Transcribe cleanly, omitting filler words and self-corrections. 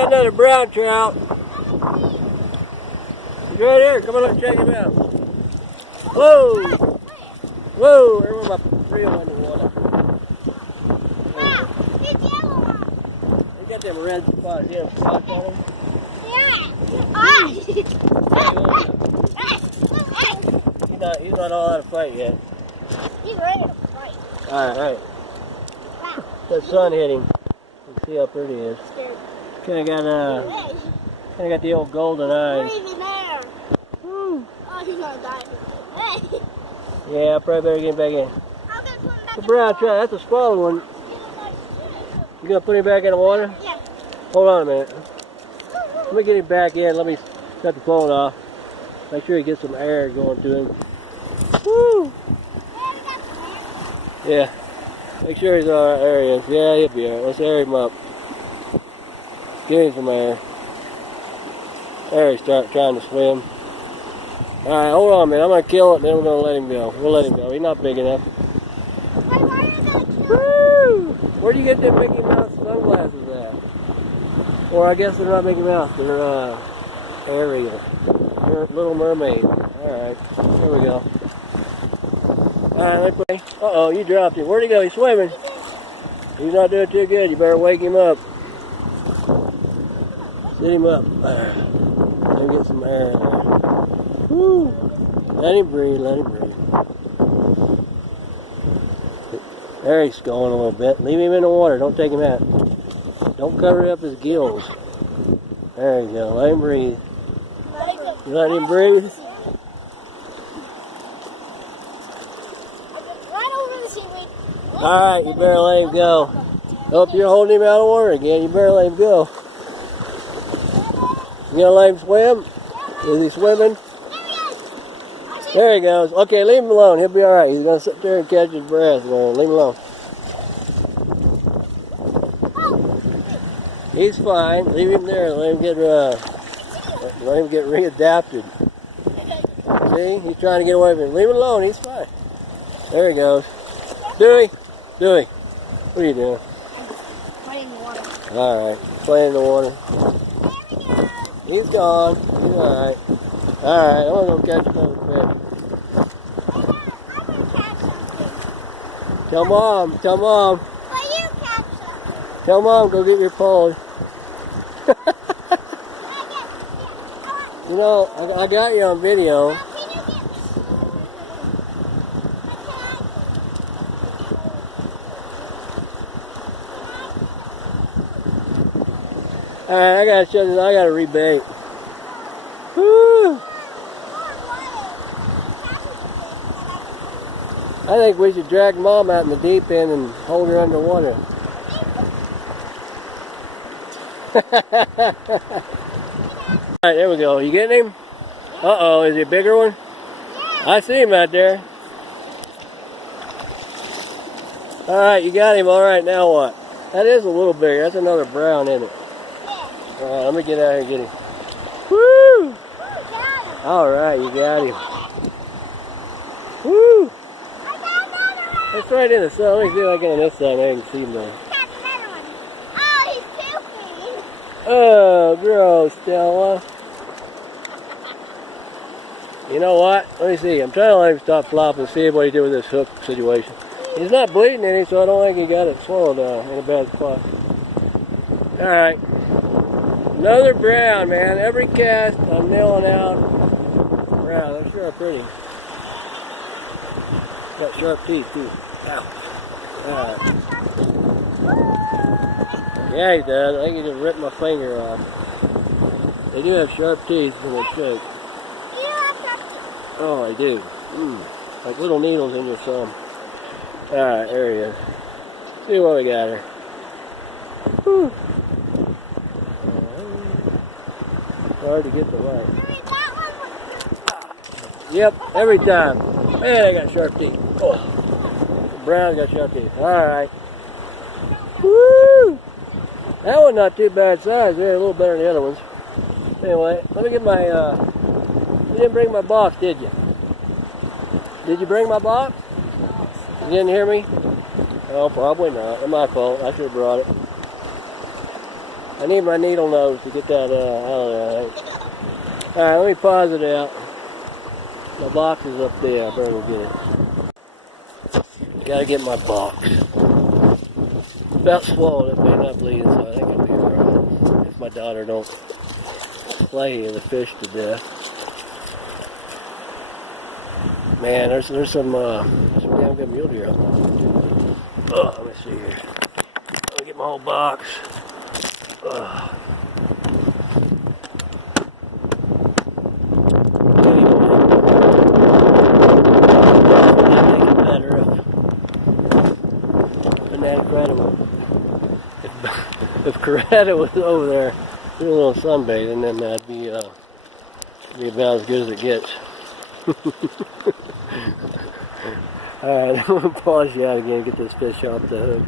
got another brown trout. He's right here. Come on, let's check him out. Whoa! Whoa! There went my reel in the water. Wow, here's the yellow one. He got them red spots. You have spots on him? Yeah. He's not all out of fight yet. He's ready to fight. Alright. Wow. The sun hit him. You can see how pretty he is. Kinda got the old golden eyes. Breathing there. Oh, he's gonna die. Hey. Yeah, I probably better get him back in. How can I put him back The in brown the water? trout, that's a smaller one. He looks like shit. You gonna put him back in the water? Yeah. Hold on a minute. Let me get him back in. Let me cut the phone off. Make sure he gets some air going to him. Woo! Yeah. Make sure he's alright. There he is. Yeah, he'll be alright. Let's air him up. Give him some air. There he's trying to swim. Alright, hold on a minute. I'm going to kill it and then we're going to let him go. We'll let him go. He's not big enough. Woo! Where'd you get them Mickey Mouse sunglasses at? Or I guess they're not Mickey Mouse. They're Ariel. They're Little Mermaid. Alright. Here we go. Alright, let's play. Uh-oh, you dropped him. Where'd he go? He's swimming. He's not doing too good. You better wake him up. Sit him up. Let him get some air in there. Woo! Let him breathe, let him breathe. There he's going a little bit. Leave him in the water. Don't take him out. Don't cover up his gills. There you go. Let him breathe. Let him breathe. Alright, you better let him go. Hope you're holding him out of water again. You better let him go. You gonna let him swim? Is he swimming? There he goes. Okay, leave him alone. He'll be alright. He's gonna sit there and catch his breath. Leave him alone. He's fine. Leave him there. Let him get readapted. See? He's trying to get away from him. Leave him alone. He's fine. There he goes. Dewey. Dewey. What are you doing? Playing in the water. Alright. Playing in the water. He's gone. He's alright. Alright. I'm gonna go catch another fish. Tell Mom. Tell Mom. Well, you catch something. Tell Mom, go get your pole. You know, I got you on video. Alright, I gotta shut this. I gotta rebait. Woo! I think we should drag Mom out in the deep end and hold her underwater. Alright, there we go. You getting him? Uh-oh, is he a bigger one? I see him out there. Alright, you got him. Alright, now what? That is a little bigger. That's another brown, isn't it? Alright, let me get out here and get him. Woo! Alright, you got him. Woo! It's right in the sun. Let me see if I can on this side. I can see him there. Oh, he's pooping. Oh, gross, Stella. You know what? Let me see. I'm trying to let him stop flopping and see what he did with this hook situation. He's not bleeding any, so I don't think he got it swallowed in a bad spot. Alright. Another brown, man. Every cast I'm nailing out brown. They're sure pretty. Got sharp teeth, too. Ow. Alright. Yeah, he does. I think he just ripped my finger off. They do have sharp teeth when they shake. Oh, I do. Like little needles in your thumb. Alright, there he is. See what we got here. Whew. Hard to get the light. Yep, every time. Man, I got sharp teeth. Oh. Brown's got sharp teeth. Alright. Woo! That one's not too bad size. They're a little better than the other ones. Anyway, let me get my, you didn't bring my box, did you? Did you bring my box? You didn't hear me? Oh, probably not. It's my fault. I should have brought it. I need my needle nose to get that out of there, I think. Alright, let me pause it out. My box is up there. I better go get it. Gotta get my box. About swallowed. It may not bleed, so I think it'll be alright. If my daughter don't play the fish to death. Man, there's some damn good mule deer out there. Oh, let me see here. Let me get my whole box. If Coretta was over there doing a little sunbathing, then that'd be about as good as it gets. Alright, I'm going to polish you out again and get this fish off the hook.